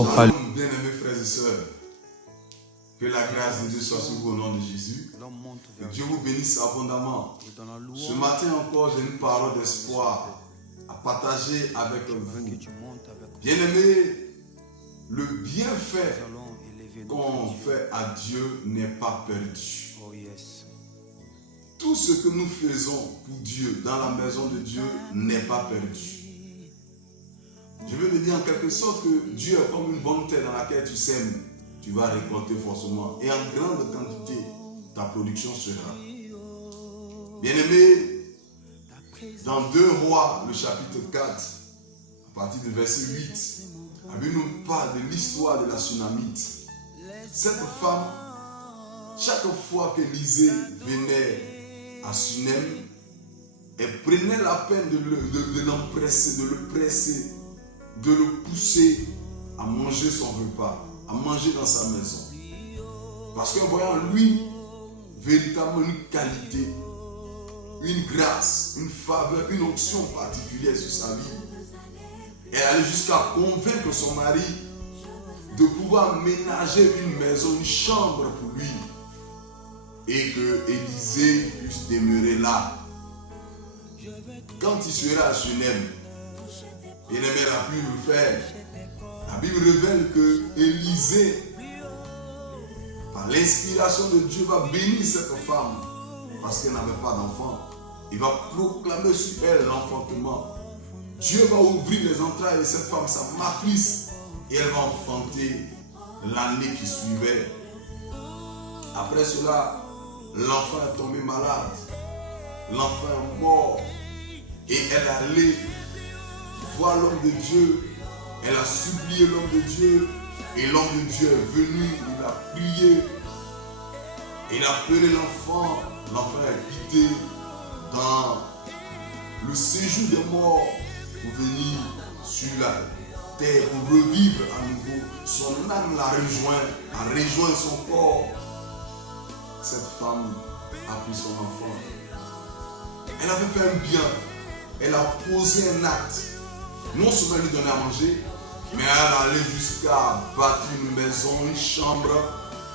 Oh, hallelujah. Shalom, bien-aimés frères et sœurs. Que la grâce de Dieu soit sur vous au nom de Jésus. Que Dieu vous bénisse abondamment. Ce matin encore, j'ai une parole d'espoir à partager avec vous. Bien-aimés, le bienfait qu'on fait à Dieu n'est pas perdu. Tout ce que nous faisons pour Dieu, dans la maison de Dieu, n'est pas perdu. Je veux te dire en quelque sorte que Dieu est comme une bonne terre dans laquelle tu sèmes, tu vas récolter forcément. Et en grande quantité, ta production sera. Bien-aimé, dans 2 Rois, le chapitre 4, à partir du verset 8, la Bible nous parle de l'histoire de la Sunamite. Cette femme, chaque fois qu'Élisée venait à Sunem, elle prenait la peine de l'empresser, de le presser, de le pousser à manger son repas, à manger dans sa maison. Parce qu'en voyant lui, véritablement une qualité, une grâce, une faveur, une onction particulière sur sa vie, elle allait jusqu'à convaincre son mari de pouvoir ménager une maison, une chambre pour lui, et que Élisée puisse demeurer là. Quand il sera à Sunem, bien-aimé a pu le faire. La Bible révèle que Élisée, par l'inspiration de Dieu, va bénir cette femme parce qu'elle n'avait pas d'enfant. Il va proclamer sur elle l'enfantement. Dieu va ouvrir les entrailles de cette femme, sa matrice, et elle va enfanter l'année qui suivait. Après cela, l'enfant est tombé malade. L'enfant est mort. Et elle est allée voir l'homme de Dieu. Elle a supplié l'homme de Dieu. Et l'homme de Dieu est venu. Il a prié. Il a pleuré l'enfant. L'enfant est quitté dans le séjour des morts pour venir sur la terre, pour revivre à nouveau. Son âme l'a rejoint, a rejoint son corps. Cette femme a pris son enfant. Elle avait fait un bien. Elle a posé un acte. Non seulement lui donner à manger, mais elle allait jusqu'à bâtir une maison, une chambre,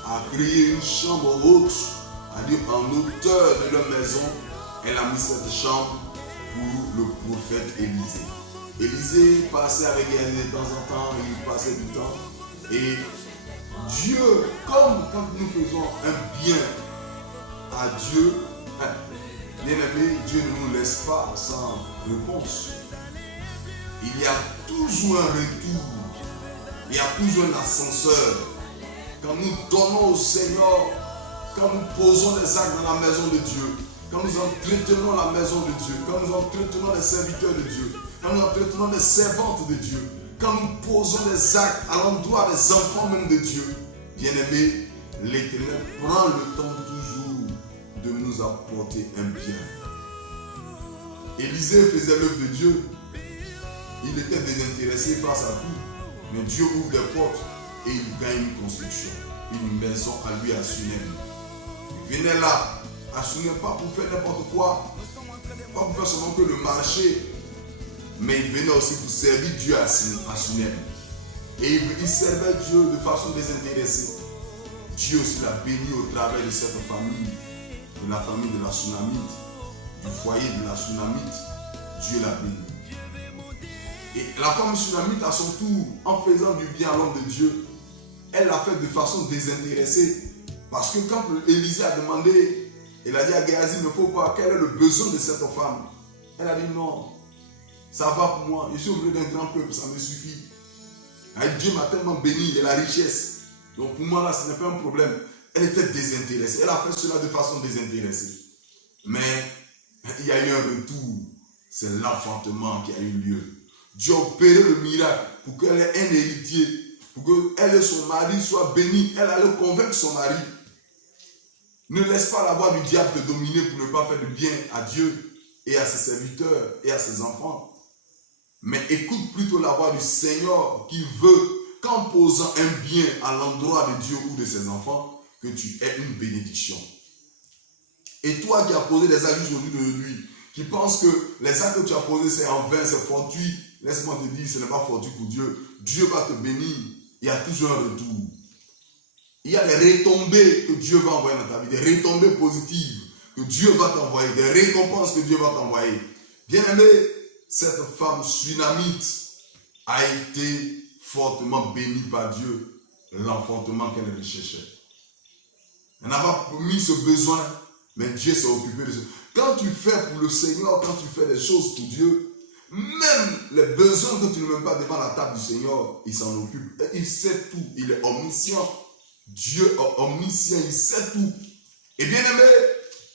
à créer une chambre haute, c'est-à-dire en hauteur de leur maison. Elle a mis cette chambre pour le prophète Élisée. Élisée passait avec elle de temps en temps, il passait du temps. Et Dieu, comme quand nous faisons un bien à Dieu, bien aimé, Dieu ne nous laisse pas sans réponse. Il y a toujours un retour, il y a toujours un ascenseur. Quand nous donnons au Seigneur, quand nous posons des actes dans la maison de Dieu, quand nous entretenons la maison de Dieu, quand nous entretenons les serviteurs de Dieu, quand nous entretenons les servantes de Dieu, quand nous posons des actes à l'endroit des enfants même de Dieu, bien-aimé, l'Éternel prend le temps toujours de nous apporter un bien. Élisée faisait l'œuvre de Dieu. Il était désintéressé face à tout. Mais Dieu ouvre des portes et il gagne une construction, une maison à lui à Sunem. Il venait là, à Sunem, pas pour faire n'importe quoi, pas pour faire seulement que le marché, mais il venait aussi pour servir Dieu à Sunem. Et il servait Dieu de façon désintéressée. Dieu aussi l'a béni au travers de cette famille, de la famille de la Sunamite, du foyer de la Sunamite. Dieu l'a béni. Et la femme Sunamite, à son tour, en faisant du bien à l'homme de Dieu, elle l'a fait de façon désintéressée. Parce que quand Élisée a demandé, elle a dit à Géasi, il ne faut pas, quel est le besoin de cette femme? Elle a dit non, ça va pour moi, je suis au milieu d'un grand peuple, ça me suffit. Dieu m'a tellement béni de la richesse. Donc pour moi là, ce n'est pas un problème. Elle était désintéressée, elle a fait cela de façon désintéressée. Mais il y a eu un retour, c'est l'enfantement qui a eu lieu. Dieu a opéré le miracle pour qu'elle ait un héritier, pour qu'elle et son mari soient bénis. Elle allait convaincre son mari. Ne laisse pas la voix du diable te dominer pour ne pas faire du bien à Dieu et à ses serviteurs et à ses enfants. Mais écoute plutôt la voix du Seigneur qui veut qu'en posant un bien à l'endroit de Dieu ou de ses enfants, que tu aies une bénédiction. Et toi qui as posé des actes aujourd'hui de lui, qui pense que les actes que tu as posés c'est en vain, c'est fortuit, laisse-moi te dire, ce n'est pas fortuit pour Dieu. Dieu va te bénir. il y a toujours un retour. Il y a des retombées que Dieu va envoyer dans ta vie, des retombées positives que Dieu va t'envoyer, des récompenses que Dieu va t'envoyer. Bien-aimé, cette femme sunamite a été fortement bénie par Dieu, l'enfantement qu'elle recherchait. Elle n'a pas mis ce besoin, mais Dieu s'est occupé de ça. Quand tu fais pour le Seigneur, quand tu fais des choses pour Dieu, même les besoins que tu ne mets pas devant la table du Seigneur, il s'en occupe. Et il sait tout. Il est omniscient. Dieu est omniscient, il sait tout. Et bien aimé,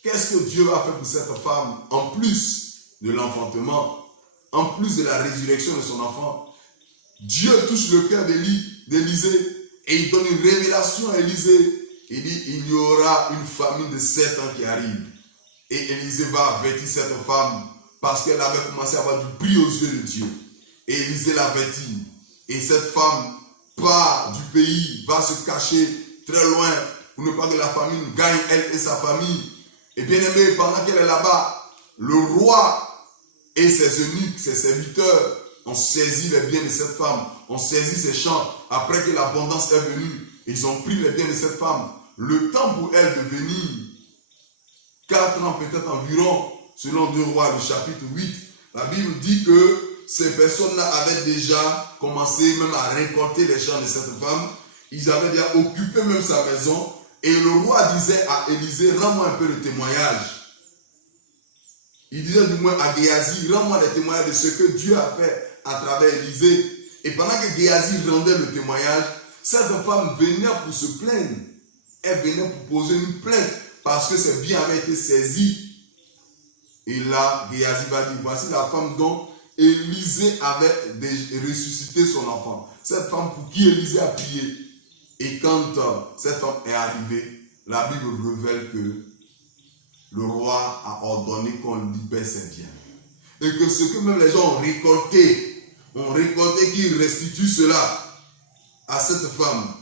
qu'est-ce que Dieu va faire pour cette femme en plus de l'enfantement, en plus de la résurrection de son enfant? Dieu touche le cœur d'Élisée et il donne une révélation à Élisée. Il dit, il y aura une famine de 7 ans qui arrive. Et Élisée va avertir cette femme parce qu'elle avait commencé à avoir du bris aux yeux de Dieu. Et Élisée l'avertit. Et cette femme part du pays, va se cacher très loin pour ne pas que la famine gagne elle et sa famille. Et bien aimé, pendant qu'elle est là-bas, le roi et ses eunuques, ses serviteurs, ont saisi les biens de cette femme, ont saisi ses champs. Après que l'abondance est venue, ils ont pris les biens de cette femme. Le temps pour elle de venir, 4 ans peut-être environ, selon 2 Rois, le chapitre 8, la Bible dit que ces personnes-là avaient déjà commencé même à récolter les champs de cette femme. Ils avaient déjà occupé même sa maison. Et le roi disait à Élisée, rends-moi un peu de témoignage. Il disait du moins à Géasi, rends-moi des témoignages de ce que Dieu a fait à travers Élisée. Et pendant que Géasi rendait le témoignage, cette femme venait pour se plaindre. Elle venait pour poser une plainte parce que ses biens avaient été saisis. Et là, Géasi va dire, voici la femme dont Élisée avait ressuscité son enfant. Cette femme pour qui Élisée a prié. Et quand cette femme est arrivée, la Bible révèle que le roi a ordonné qu'on libère ses biens. Et que ce que même les gens ont récolté qu'ils restituent cela à cette femme,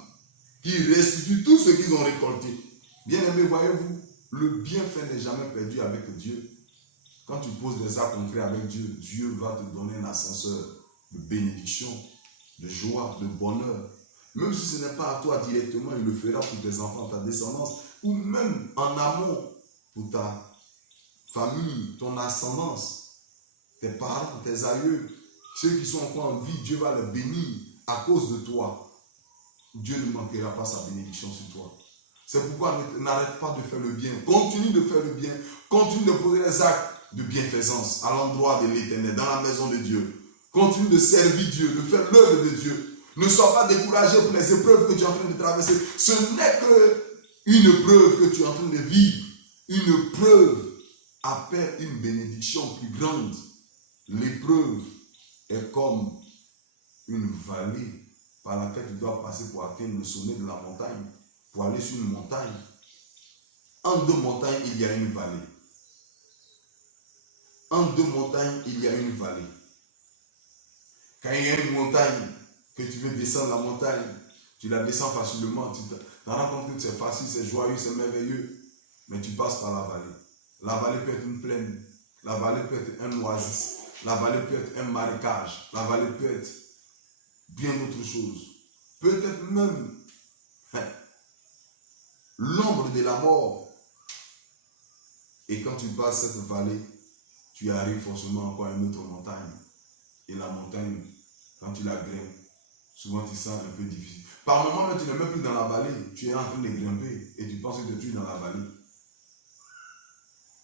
qu'ils restituent tout ce qu'ils ont récolté. Bien aimé, voyez-vous, le bienfait n'est jamais perdu avec Dieu. Quand tu poses des actes concrets avec Dieu, Dieu va te donner un ascenseur de bénédiction, de joie, de bonheur. Même si ce n'est pas à toi directement, il le fera pour tes enfants, ta descendance, ou même en amont pour ta famille, ton ascendance, tes parents, tes aïeux, ceux qui sont encore en vie, Dieu va les bénir à cause de toi. Dieu ne manquera pas sa bénédiction sur toi. C'est pourquoi n'arrête pas de faire le bien. Continue de faire le bien. Continue de poser des actes de bienfaisance à l'endroit de l'Éternel, dans la maison de Dieu. Continue de servir Dieu, de faire l'œuvre de Dieu. Ne sois pas découragé pour les épreuves que tu es en train de traverser. Ce n'est qu'une épreuve que tu es en train de vivre. Une épreuve appelle une bénédiction plus grande. L'épreuve est comme une vallée par laquelle tu dois passer pour atteindre le sommet de la montagne, pour aller sur une montagne. En 2 montagnes, il y a une vallée. En 2 montagnes, il y a une vallée. Quand il y a une montagne, que tu veux descendre la montagne, tu la descends facilement, tu te rends compte que c'est facile, c'est joyeux, c'est merveilleux, mais tu passes par la vallée. La vallée peut être une plaine, la vallée peut être un oasis, la vallée peut être un marécage, la vallée peut être bien d'autres choses. Peut-être même l'ombre de la mort. Et quand tu passes cette vallée, tu arrives forcément encore à une autre montagne. Et la montagne, quand tu la grimpes, souvent tu sens un peu difficile. Par moments, tu n'es même plus dans la vallée, tu es en train de grimper et tu penses que tu es dans la vallée.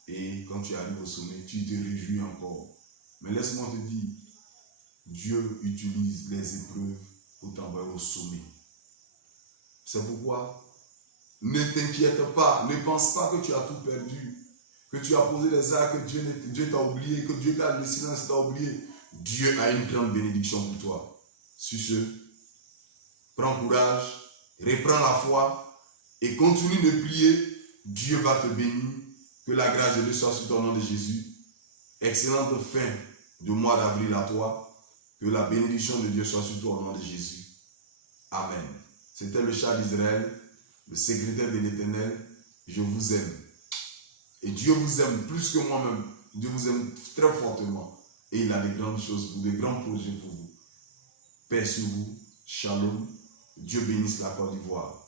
Et quand tu arrives au sommet, tu te réjouis encore. Mais laisse-moi te dire, Dieu utilise les épreuves pour t'envoyer au sommet. C'est pourquoi, ne t'inquiète pas, ne pense pas que tu as tout perdu, que tu as posé des actes, que Dieu t'a oublié, que Dieu garde le silence, t'a oublié. Dieu a une grande bénédiction pour toi. Sur ce, prends courage, reprends la foi et continue de prier. Dieu va te bénir. Que la grâce de Dieu soit sur ton nom de Jésus. Excellente fin de mois d'avril à toi. Que la bénédiction de Dieu soit sur toi au nom de Jésus. Amen. C'était le chat d'Israël, le secrétaire de l'Éternel. Je vous aime. Et Dieu vous aime plus que moi-même. Dieu vous aime très fortement. Et il a de grandes choses, de grands projets pour vous. Paix sur vous. Shalom. Dieu bénisse la Côte d'Ivoire.